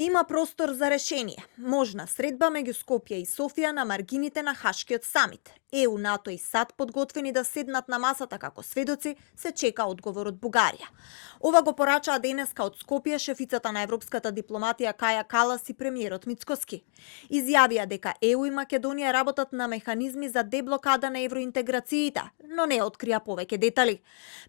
Има простор за решение. Можна средба меѓу Скопје и Софија на маргините на Хашкиот самит. ЕУ, НАТО и САД подготвени да седнат на масата како сведоци, се чека одговор од Бугарија. Ова го порачаа денеска од Скопје шефицата на европската дипломатија Каја Калас и премиерот Мицкоски. Изјавија дека ЕУ и Македонија работат на механизми за деблокада на евроинтеграциите, но не открија повеќе детали.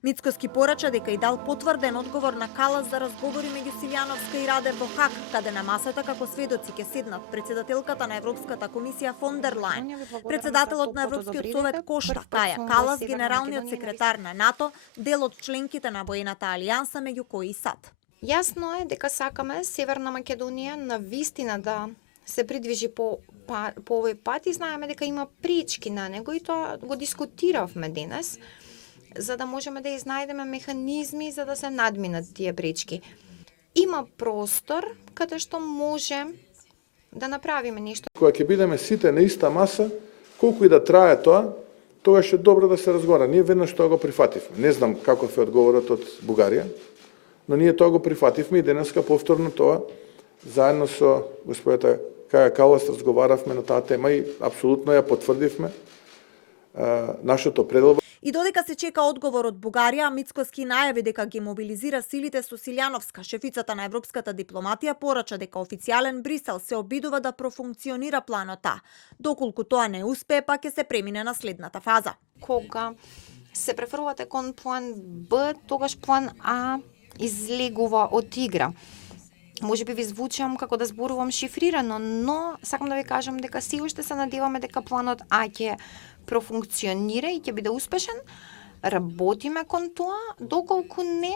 Мицкоски порача дека и дал потврден одговор на Калас за разговори меѓу Силјановска и Радев во Хаг, каде на масата како сведоци ќе седнат председателката на Европската комисија фон дер Лајн, председателот на Европскиот совет Кошта, Каја Калас, генералниот секретар на НАТО, дел од членките на воената алијанса меѓу кои и САД. Јасно е дека сакаме Северна Македонија на вистина да се придвижи по овој пат и знаеме дека има пречки на него и тоа го дискутиравме денес, за да можеме да изнајдеме механизми за да се надминат тие пречки. Има простор каде што може да направиме нешто. Кога ќе бидеме сите на иста маса, колку и да трае тоа, тогаш е добро да се разговара. Ние веднаш тоа го прифативме. Не знам каков е одговорот од Бугарија, но ние тоа го прифативме и денеска повторно тоа заедно со господата Каја Калас разговаравме на таа тема и апсолутно ја потврдивме нашето пределба. И додека се чека одговор од Бугарија, Мицкоски најави дека ги мобилизира силите со Силјановска. Шефицата на европската дипломатија порача дека официјален Брисел се обидува да профункционира планот А. Доколку тоа не успее, па ќе се премине на следната фаза. Кога се префрлувате кон план Б, тогаш план А излегува од игра. Може би ви звучам како да зборувам шифрирано, но сакам да ви кажам дека си уште се надеваме дека планот А ќе профункционира и ќе биде успешен. Работиме кон тоа, доколку не,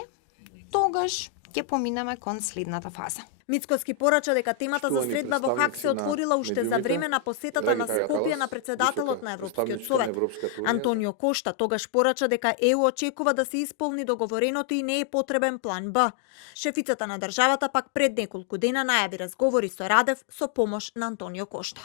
тогаш ќе поминеме кон следната фаза. Мицкоски порача дека темата за средба во Хаг се отворила уште за време на посетата на Скопје на председателот на Европскиот совет. Антонио Кошта тогаш порача дека ЕУ очекува да се исполни договореното и не е потребен план Б. Шефицата на државата пак пред неколку дена најави разговори со Радев со помош на Антонио Кошта.